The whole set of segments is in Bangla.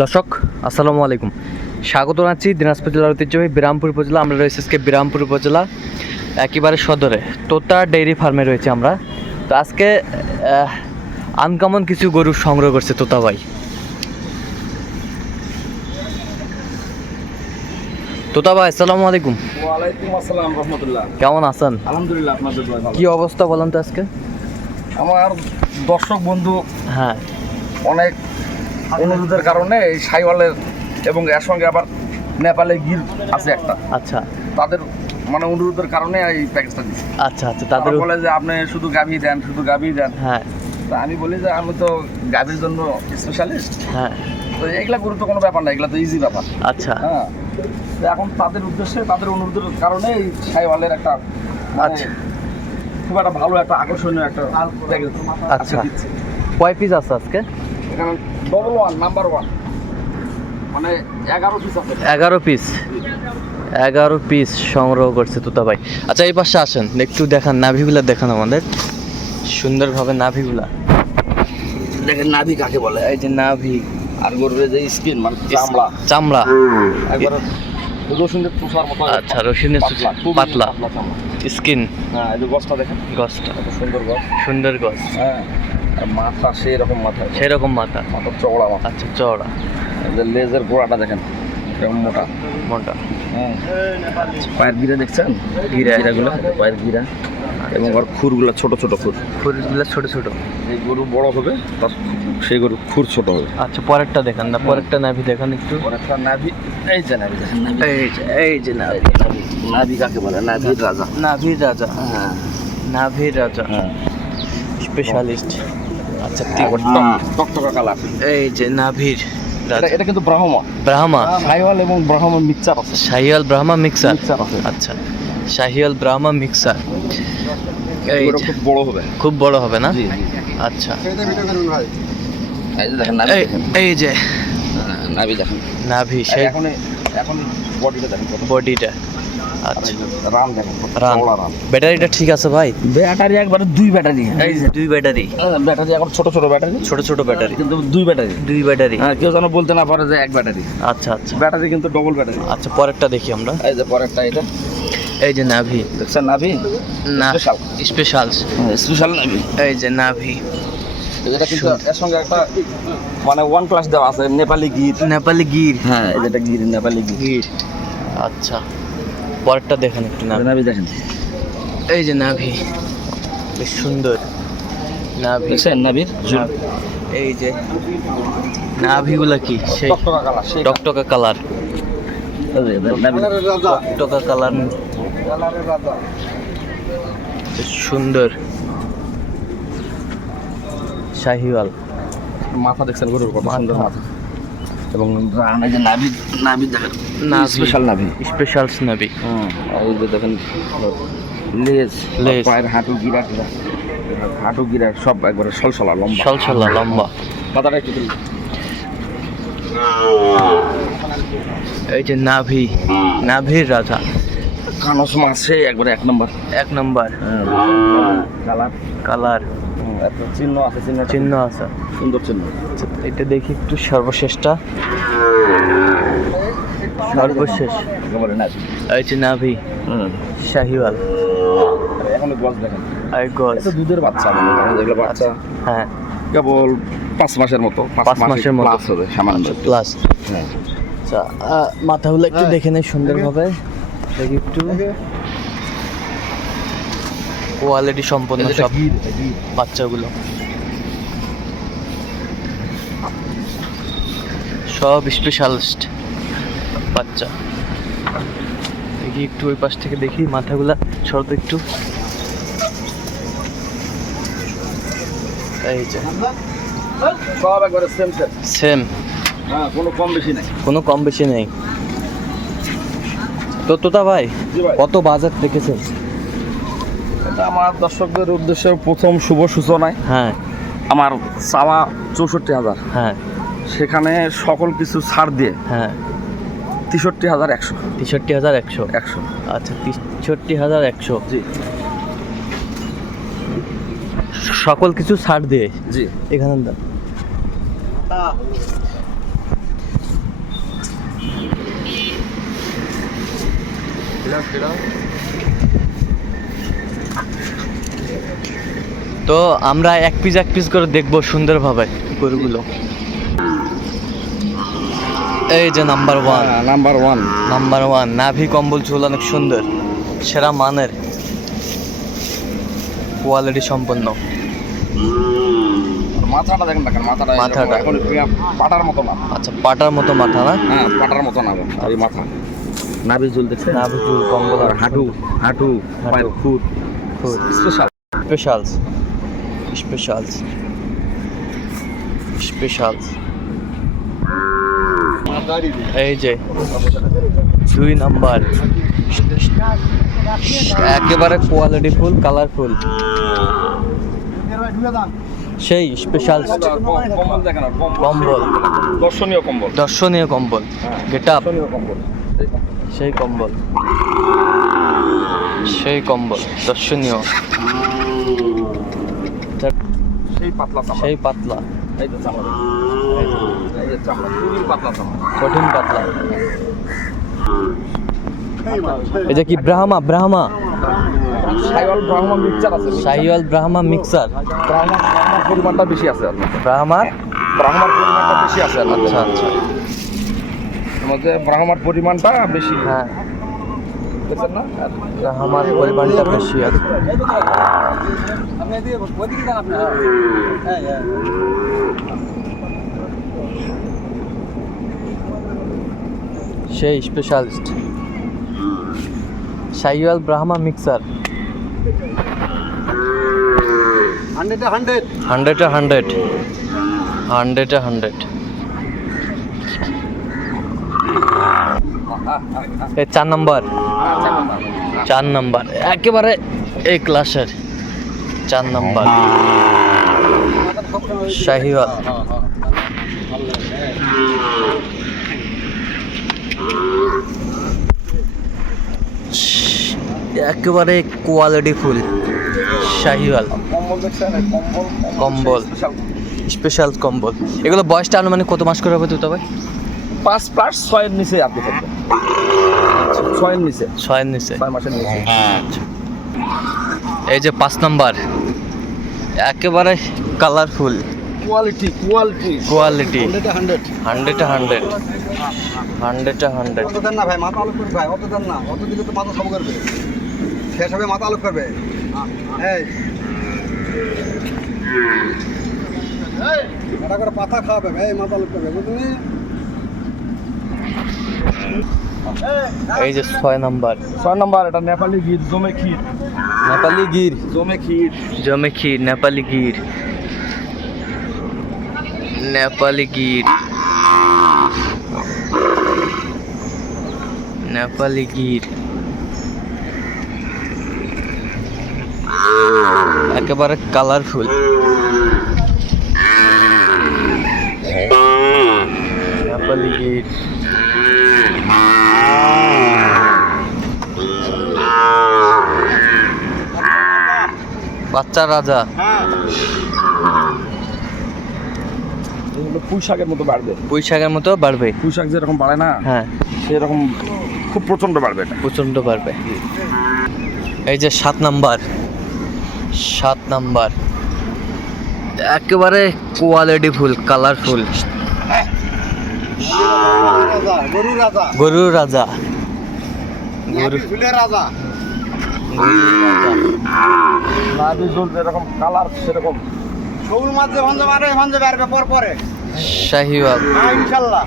দর্শক আসসালামু আলাইকুম। স্বাগত জানাচ্ছি দিনাজপুর জেলার ঐতিহ্যবাহী বিরামপুর উপজেলা। আমরা রয়েছি আজকে বিরামপুর উপজেলা একেবারে সদরে। তোতা ডেইরি ফার্মে রয়েছে আমরা। তো আজকে আনকমন কিছু গরু সংগ্রহ করছে তোতা ভাই। তোতা ভাই আসসালামু আলাইকুম। ওয়ালাইকুম আসসালাম রহমতুল্লাহ। কেমন আছেন? আলহামদুলিল্লাহ আপনাদের ভালো। কি অবস্থা বলেন তো আজকে? আমার দর্শক বন্ধু হ্যাঁ। অনেক অনুরোধের কারণে এই সাইওয়ালের এবং এর সঙ্গে আবার নেপালে গির আছে একটা। আচ্ছা। তাদের মানে অনুরোধের কারণে এই প্যাকেজটা দিচ্ছি আচ্ছা আচ্ছা তাদের বলে যে আপনি শুধু গাভী দেন শুধু গাভী দেন। হ্যাঁ। তা আমি বলি যে আমি তো গাভীর জন্য স্পেশালিস্ট হ্যাঁ। তো এগুলা গুরুত্ব কোনো ব্যাপার না এগুলা তো ইজি ব্যাপার। আচ্ছা। হ্যাঁ। তো এখন তাদের উদ্দেশ্যে তাদের অনুরোধের কারণে এই সাইওয়ালের একটা মানে আচ্ছা। খুব একটা ভালো একটা আকর্ষণীয় একটা আচ্ছা। দিচ্ছি কয় পিস আছে আজকে? এখানে ডবল ওয়ান নাম্বার ওয়ান মানে এগারো পিস আছে। এগারো পিস এগারো পিস সংগ্রহ করছে তোতা ভাই আচ্ছা এই পাশে আসেন। একটু দেখান নাভিগুলা দেখান আমাদের। সুন্দরভাবে নাভিগুলা। দেখেন নাভি কাকে বলে? এই যে নাভি। আর গরুর যে স্কিন মানে চামড়া। চামড়া। একবার রসুনের মতো আচ্ছা রসুনের পাতলা, পাতলা। স্কিন হ্যাঁ এই যে গছটা দেখেন। গছটা। সুন্দর গছ। সুন্দর গছ। হ্যাঁ। মাথা সেই রকম মাথা। সেরকম মাথা। মাথা চওড়া মাথা। আচ্ছা চওড়া। লেজের গোড়াটা দেখেন মোটা। হ্যাঁ পায়ের গিরা দেখছেন? গিরা। গিরাগুলো পায়ের গিরা। এবং ওর খুরগুলো ছোট ছোট খুর। ফুলগুলো ছোট ছোট। এই গরু বড় হবে তার সেই গরু খুর ছোট হবে। আচ্ছা পরেরটা দেখান না পরেরটা নাভি দেখান একটু। একটা নাভি এই যে নাভি দেখেন নাভি। এই যে এই যে নাভি। নাভি নাভি কাকে বলে? নাভির রাজা। নাভির রাজা। হ্যাঁ। নাভির রাজা। হ্যাঁ। স্পেশালিস্ট আচ্ছা টক- টকটকা কালার। এই যে নাভির এটা কিন্তু ব্রাহ্মা ব্রাহ্মা। সাইওয়াল এবং ব্রাহ্মা মিক্সচার আছে। শাহিয়াল ব্রাহ্মা মিক্সার? আচ্ছা। শাহিয়াল ব্রাহ্মা মিক্সার। এই খুব বড় হবে। খুব বড় হবে না? আচ্ছা। এই যে নাভি এই দেখেন। যে হ্যাঁ, নাভি দেখেন। সেই এখন এখন বডিটা দেখেন বডিটা আচ্ছা। দেখেন রান। ব্যাটারিটা ঠিক আছে ভাই? ব্যাটারি একবারে দুই ব্যাটারি। এই যে দুই ব্যাটারি। ব্যাটারি এখন ছোট ছোট ব্যাটারি। ছোট ছোট ব্যাটারি। কিন্তু দুই ব্যাটারি। দুই ব্যাটারি। হ্যাঁ কেউ যেন বলতে না পারে যে এক ব্যাটারি। আচ্ছা আচ্ছা। ব্যাটারি কিন্তু ডবল ব্যাটারি। আচ্ছা পরেরটা দেখি আমরা। এই যে পরেরটা এটা। এই যে নাভি। দেখছেন নাভি? না। স্পেশাল। স্পেশাল। নাভি। এই যে নাভি। এটা কিন্তু এর সঙ্গে একটা মানে ওয়ান ক্লাস দেওয়া আছে নেপালি গির নেপালি গির হ্যাঁ এই যেটা গির নেপালি গির গির আচ্ছা। পরেরটা দেখেন একটু নাভি। নাভি দেখেন। এই যে নাভি। বেশ সুন্দর। নাভি। দেখছেন নাভির? নাভি। এই যে নাভিগুলা কি? সেই টকটকা কালার টকটকা কালার। এই যে নাভি টকটকা কালার। বেশ সুন্দর। শাহিওয়াল। মাথা দেখছেন গরুর কত মাথা। সুন্দর মাথা। এবং রান এই যে নাভি নাভি দেখেন। স্পেশাল নাভি। স্পেশাল নাভি। এই যে দেখেন লেজ লেজ। পায়ের হাঁটু গিরা হাঁটু গিরা সব একবারে সলসলা লম্বা। সলসলা লম্বা। মাথাটা একটু এই যে নাভি নাভির রাজা। কানস মাছে একবারে এক নম্বর। এক নম্বর। কালার। কালার। একটা চিহ্ন আছে চিহ্ন চিহ্ন আছে। সুন্দর চিহ্ন। আচ্ছা, এটা দেখি একটু সর্বশেষটা। সর্বশেষ। না নাভি শাহিওয়াল। এখনও গছ দেখেন। আর গজ এটা দুধের বাচ্চা যেগুলো বাচ্চা। হ্যাঁ। কেবল পাঁচ মাসের মতো পাঁচ মাসের মতো। হবে সামান্য প্লাস হ্যাঁ। আচ্ছা মাথাগুলো একটু দেখে নেই সুন্দরভাবে। দেখি একটু। কোয়ালিটি সম্পন্ন সব। বাচ্চাগুলো। সব স্পেশালিস্ট বাচ্চা। দেখি একটু ওই পাশ থেকে দেখি মাথাগুলা সরত একটু। এই যে। সব একবারে সেম সেম হ্যাঁ কোনো কম বেশি নাই। কোনো কম বেশি নেই। তো তোতা ভাই ভাই। কত বাজার দেখেছেন? এটা আমার দর্শকদের উদ্দেশ্যে প্রথম শুভ সূচনায়। হ্যাঁ। আমার চাওয়া চৌষট্টি হাজার। হ্যাঁ। সেখানে সকল কিছু ছাড় দিয়ে হ্যাঁ। তেষট্টি হাজার একশো। তেষট্টি হাজার একশো? একশো। আচ্ছা তেষট্টি হাজার একশো। জি। সকল কিছু ছাড় দিয়ে জি। এখানে দাম তো আমরা এক পিস এক পিস করে দেখব সুন্দরভাবে গরুগুলো। এই যে number one number one number one নাভি কম্বল ঝোল অনেক সুন্দর। সেরা মানের। কোয়ালিটি সম্পন্ন। মাথাটা দেখেন দেখেন মাথাটা মাথাটা। এখন পাটার মতো না। আচ্ছা পাটার মতো মাথা না? হ্যাঁ পাটার মতো না এই মাথা। নাভি ঝুল দেখছেন? নাভি ঝোল কম্বল আর হাঁটু হাঁটু পায়ের foot special specials specials specials এই যে দুই নাম্বার। একেবারে কোয়ালিটি ফুল কালারফুল সেই স্পেশাল কম্বল। কম্বল। দর্শনীয় কম্বল। দর্শনীয় কম্বল। গেট আপ সেই কম্বল। সেই কম্বল দর্শনীয়। সেই পাতলা সেই পাতলা। যে চামড়া খুবই পাতলা চামড়া কঠিন পাতলা। যে কি ব্রাহ্মা ব্রাহ্মা? সাইওয়াল ব্রাহ্মণ মিক্সচার আছে। শাহিওয়াল ব্রাহ্মা মিক্সার ব্রাহ্মণ পরিমাণটা বেশি আছে আপনার ব্রাহ্মার? ব্রাহ্মণ পরিমাণটা বেশি আছে আচ্ছা আচ্ছা। মধ্যে ব্রাহ্মণ পরিমাণটা বেশি। হ্যাঁ। ব্রাহ্মার পরিমাণটা বেশি আছে। সেই স্পেশালিস্ট শাহিওয়াল ব্রাহ্মা মিক্সার। হান্ড্রেডে হান্ড্রেড। হান্ড্রেডে হান্ড্রেড। হান্ড্রেডে হান্ড্রেড। চার নাম্বার। চার নাম্বার। একেবারে এই ক্লাসের চার নাম্বার। শাহিওয়াল। একেবারে কোয়ালিটি ফুল। শাহিওয়াল। কম্বল। স্পেশাল কম্বল। এগুলো বয়সটা আনুমানিক কত মাস করে হবে তো তবে পাঁচ প্লাস ছয়ের নিচে আপনি থাকবেন। ছয়ের নিচে। ছয়ের নিচে। ছয় মাসের নিচে। এই যে পাঁচ নাম্বার। একেবারে কালারফুল কোয়ালিটি কোয়ালিটি কোয়ালিটি হান্ড্রেডে হান্ড্রেড। হান্ড্রেডে হান্ড্রেড। না ভাই মাথা ভাই অত দেন না। অত দিলে তো মাথা সব করবে। শেষ হবে মাথা আলোক করবে। এই। এটা করে পাতা খাওয়াবে ভাই মাথা আলোক করবে বুঝলি? এই যে ছয় নাম্বার। ছয় নম্বর এটা নেপালি গীত জমে ক্ষীর। নেপালি গির। জমে ক্ষীর। জমে ক্ষীর নেপালি গির। নেপালি গির। নেপালি গির। একেবারে কালারফুল বাচ্চা রাজা। এগুলো পুঁই শাকের মতো বাড়বে। পুঁই শাকের মতো বাড়বে। পুঁই শাক যেরকম বাড়ে না হ্যাঁ। সেরকম খুব প্রচণ্ড বাড়বে এটা। প্রচণ্ড বাড়বে। এই যে সাত নাম্বার। সাত নাম্বার। একেবারে কোয়ালিটি ফুল কালারফুল রাজা গরু রাজা। গরুর রাজা গরু রাজা। গরুর রাজা নাভি যেরকম কালার সেরকম। সবুল মাছ যে ভঞ্জ মারে ভঞ্জ পর পরে। শাহিওয়াল। হ্যাঁ ইনশাল্লাহ।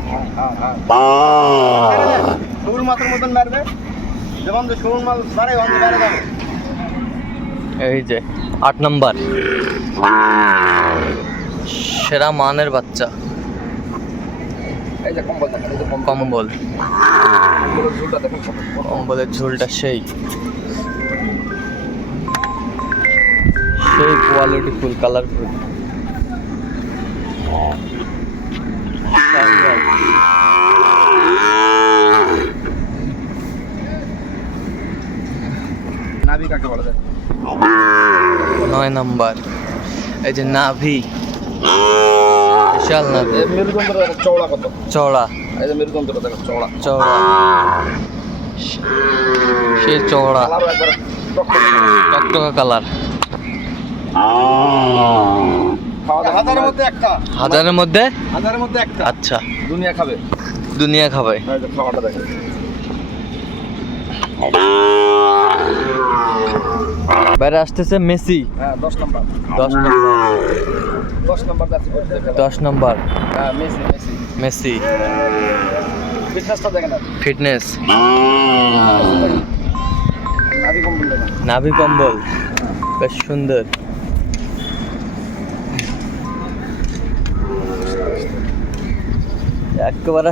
মতন বাড়ে বেড়ে যাবে এই যে, আট নাম্বার। সেরা মানের বাচ্চা। কম্বল। কম্বলের ঝোলটা সেই। সেই কোয়ালিটি ফুল কালারফুল নাভি কাকে বলা যায় নয় নাম্বার। এই যে নাভি। বিশাল নাভি। মেরুদণ্ডটা চওড়া কত? চওড়া। এই যে মেরুদণ্ডটা দেখো চওড়া। চওড়া। সে চওড়া। টকটকে। কালার হাজারের মধ্যে একটা। হাজারের মধ্যে? হাজারের মধ্যে একটা। আচ্ছা। দুনিয়া খাবে। দুনিয়া খাবে। খাওয়াটা দেখেন। বাইরে আসতেছে মেসি। হ্যাঁ দশ নম্বর। দশ নম্বর। দশ নম্বর হ্যাঁ মেসি। ফিটনেস। নাভি কম্বল বেশ সুন্দর। একেবারে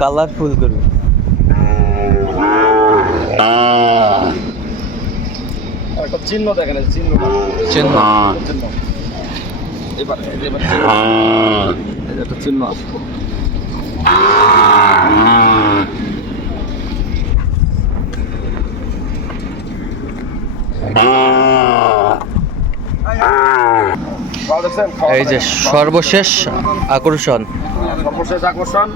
কালারফুল করবে আর একটা চিহ্ন দেখেন এই চিহ্ন। চিহ্ন। চিহ্ন। এবার এই যে এবার চিহ্ন। একটা আছে? খাওয়া এই যে সর্বশেষ আকর্ষণ। সর্বশেষ আকর্ষণ।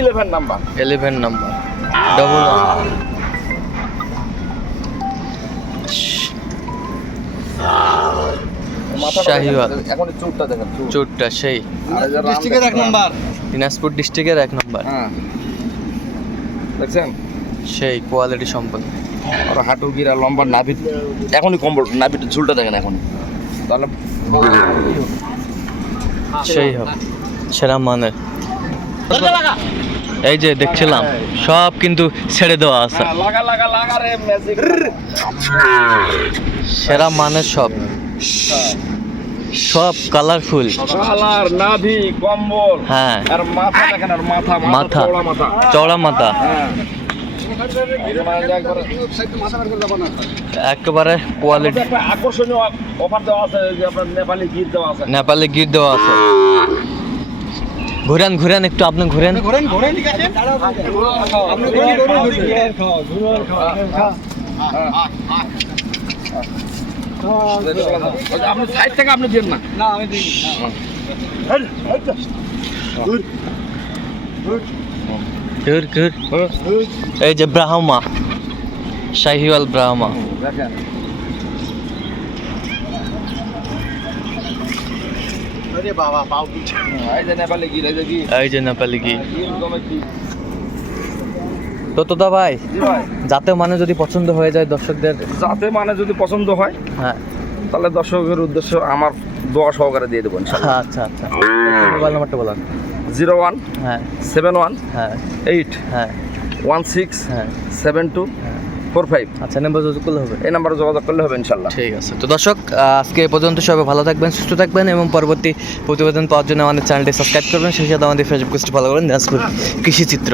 Eleven number eleven number double Sahiwal. এখন দেখেন সেই। ডিস্ট্রিক্টের এক দেখেন। দিনাজপুর ডিস্ট্রিক্টের এক নম্বর। হ্যাঁ। দেখছেন? সেই কোয়ালিটি সম্পন্ন। আর হাঁটু গিরা লম্বা নাভি এখনই কম্বল নাভিটা ঝুলটা দেখেন তাহলে সেই হবে সেরা মানের। এই যে দেখছিলাম সব কিন্তু ছেড়ে দেওয়া আছে। হ্যাঁ, লাগা লাগা লাগা রে ম্যাজিক সেরা মানের সব। সব কালারফুল কালার নাভি কম্বল। হ্যাঁ। আর মাথা দেখেন আর মাথা মাথা। চওড়া মাথা। চওড়া মাথা। হ্যাঁ। মানে একবারে। মাথা বের করে যাব না একেবারে কোয়ালিটি আকর্ষণীয় অফার দেওয়া আছে যে আপনার নেপালি গীত দেওয়া আছে। নেপালে গিট দেওয়া আছে। ঘুরান ঘুরান একটু আপনি ঘুরেন। ঘোরেন ঘোরেন ঠিক আছে। আপনি ঘোরেন ঘোরেন আপনি সাইড থেকে আপনি দেন না না আমি দিই ঘুর ঘুর এই যে ব্রাহ্মা শাহিওয়াল ব্রাহ্মা দেখেন আরে বাবা পাও কি এই যে নেপালি গীত এই যে গীত এই যে নেপালি গি গীত গমের গীত। তো তোতা ভাই যাতে মানে যদি পছন্দ হয়ে যায় দর্শকদের? যাতে মানে যদি পছন্দ হয় হ্যাঁ। তাহলে দর্শকের উদ্দেশ্য আমার দোয়া সহকারে দিয়ে দেবো আচ্ছা আচ্ছা। মোবাইল নাম্বারটা বলান। জিরো ওয়ান হ্যাঁ। সেভেন ওয়ান হ্যাঁ। এইট হ্যাঁ। ওয়ান সিক্স হ্যাঁ। সেভেন টু হ্যাঁ। Four five. আচ্ছা নাম্বার যোগাযোগ করলে হবে। এই নাম্বারে যোগাযোগ করলে হবে ইনশাল্লাহ। ঠিক আছে। তো দর্শক আজকে এ পর্যন্ত সবাই ভালো থাকবেন সুস্থ থাকবেন এবং পরবর্তী প্রতিবেদন পাওয়ার জন্য আমাদের চ্যানেলটি সাবস্ক্রাইব করবেন। সেই সাথে আমাদের ফেসবুক পেজটি ফলো করবেন। দিনাজপুর কৃষি চিত্র।